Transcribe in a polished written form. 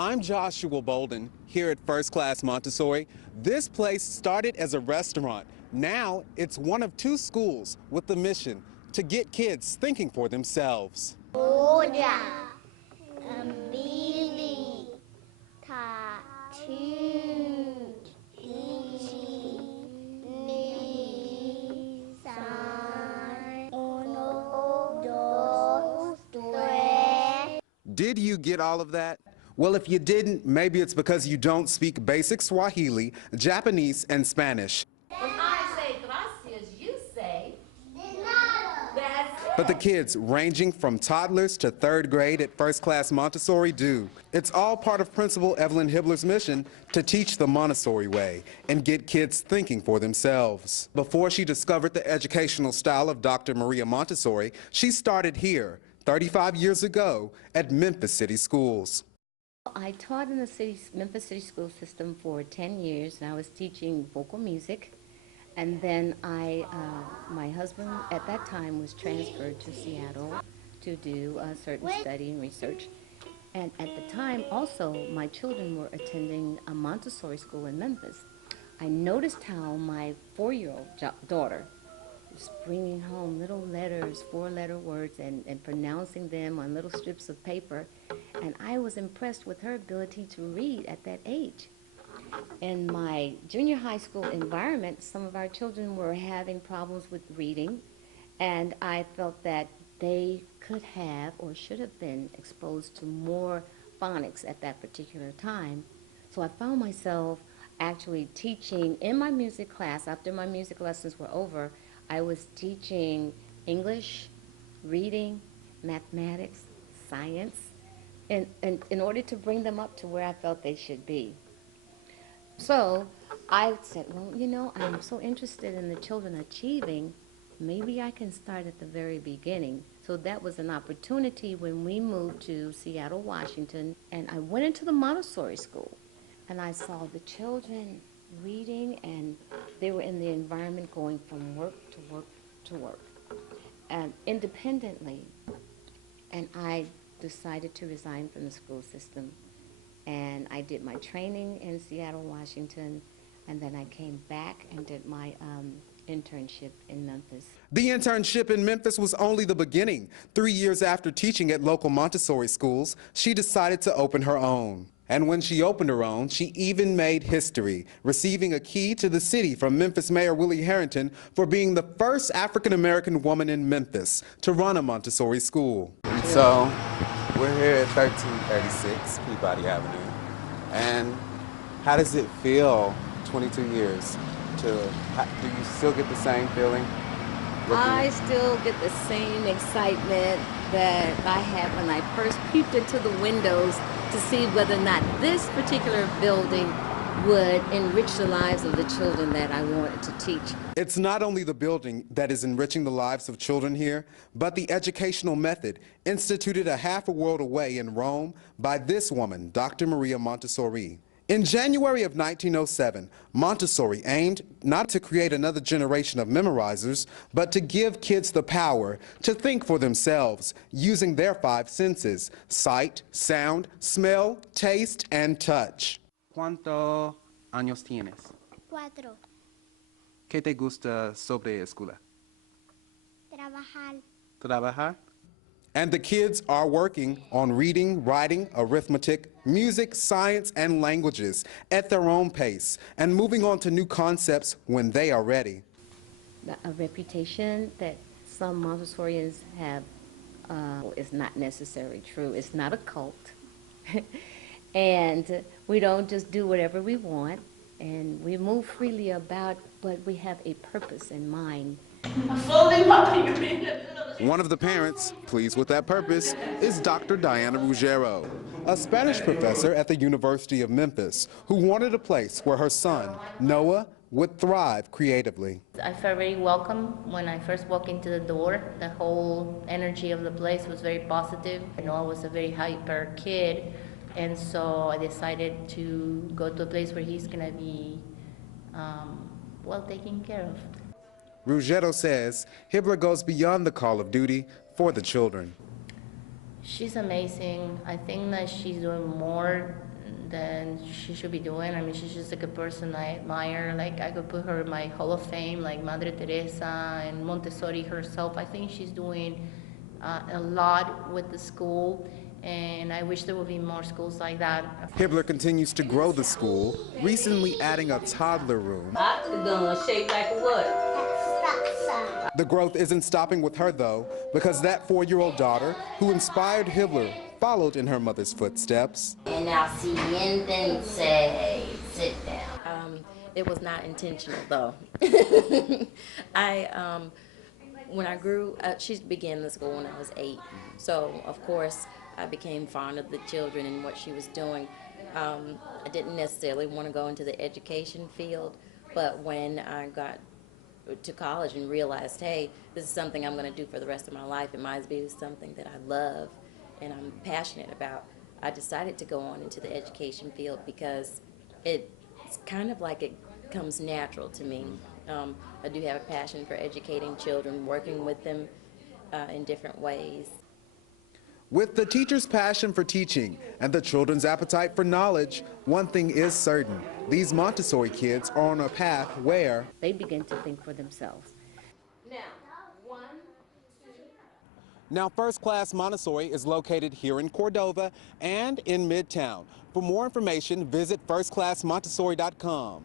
I'm Joshua Bolden here at First Class Montessori. This place started as a restaurant. Now it's one of two schools with the mission to get kids thinking for themselves. Did you get all of that? Well, if you didn't, maybe it's because you don't speak basic Swahili, Japanese, and Spanish. When I say gracias, you say de nada. That's it. But the kids, ranging from toddlers to third grade at First Class Montessori, do. It's all part of Principal Evelyn Hibbler's mission to teach the Montessori way and get kids thinking for themselves. Before she discovered the educational style of Dr. Maria Montessori, she started here 35 years ago at Memphis City Schools. I taught in the Memphis City School System for 10 years, and I was teaching vocal music. And then my husband at that time was transferred to Seattle to do a certain study and research. And at the time, also, my children were attending a Montessori school in Memphis. I noticed how my 4-year-old daughter was bringing home little letters, 4-letter words, and pronouncing them on little strips of paper. And I was impressed with her ability to read at that age. In my junior high school environment, some of our children were having problems with reading, and I felt that they could have or should have been exposed to more phonics at that particular time. So I found myself actually teaching in my music class. After my music lessons were over, I was teaching English, reading, mathematics, science, in order to bring them up to where I felt they should be. So I said, well, you know, I'm so interested in the children achieving, maybe I can start at the very beginning. So that was an opportunity when we moved to Seattle, Washington, and I went into the Montessori school, and I saw the children reading, and they were in the environment going from work to work to work, and independently. And I decided to resign from the school system. And I did my training in Seattle, Washington, and then I came back and did my internship in Memphis. The internship in Memphis was only the beginning. 3 years after teaching at local Montessori schools, she decided to open her own. And when she opened her own, she even made history, receiving a key to the city from Memphis Mayor Willie Harrington for being the first African-American woman in Memphis to run a Montessori school. So we're here at 1336 Peabody Avenue. And how does it feel 22 years do you still get the same feeling? I still get the same excitement that I had when I first peeped into the windows to see whether or not this particular building would enrich the lives of the children that I wanted to teach. It's not only the building that is enriching the lives of children here, but the educational method instituted a half a world away in Rome by this woman, Dr. Maria Montessori. In January of 1907, Montessori aimed not to create another generation of memorizers, but to give kids the power to think for themselves using their 5 senses: sight, sound, smell, taste, and touch. ¿Cuántos años tienes? 4. ¿Qué te gusta sobre escuela? Trabajar. Trabajar? And the kids are working on reading, writing, arithmetic, music, science, and languages at their own pace and moving on to new concepts when they are ready. A reputation that some Montessorians have is not necessarily true. It's not a cult. And we don't just do whatever we want, and we move freely about, but we have a purpose in mind. One of the parents, pleased with that purpose, is Dr. Diana Ruggiero, a Spanish professor at the University of Memphis, who wanted a place where her son, Noah, would thrive creatively. I felt very welcome when I first walked into the door. The whole energy of the place was very positive. Noah was a very hyper kid, and so I decided to go to a place where he's going to be well taken care of. Ruggiero says Hibbler goes beyond the call of duty for the children. She's amazing. I think that she's doing more than she should be doing. I mean, she's just a good person I admire. Like, I could put her in my Hall of Fame, like Madre Teresa and Montessori herself. I think she's doing a lot with the school, and I wish there would be more schools like that. Hibbler continues to grow the school, recently adding a toddler room. Shaped like what? The growth isn't stopping with her, though, because that 4-year-old daughter, who inspired Hibbler, followed in her mother's footsteps. And now see anything, say, sit down. It was not intentional, though. When I grew up, she began the school when I was 8. So, of course, I became fond of the children and what she was doing. I didn't necessarily want to go into the education field, but when I got to college and realized, hey, this is something I'm going to do for the rest of my life, it might be something that I love and I'm passionate about, I decided to go on into the education field because it's kind of like it comes natural to me. I do have a passion for educating children, working with them in different ways. With the teacher's passion for teaching and the children's appetite for knowledge, one thing is certain. These Montessori kids are on a path where They begin to think for themselves. Now, First Class Montessori is located here in Cordova and in Midtown. For more information, visit firstclassmontessori.com.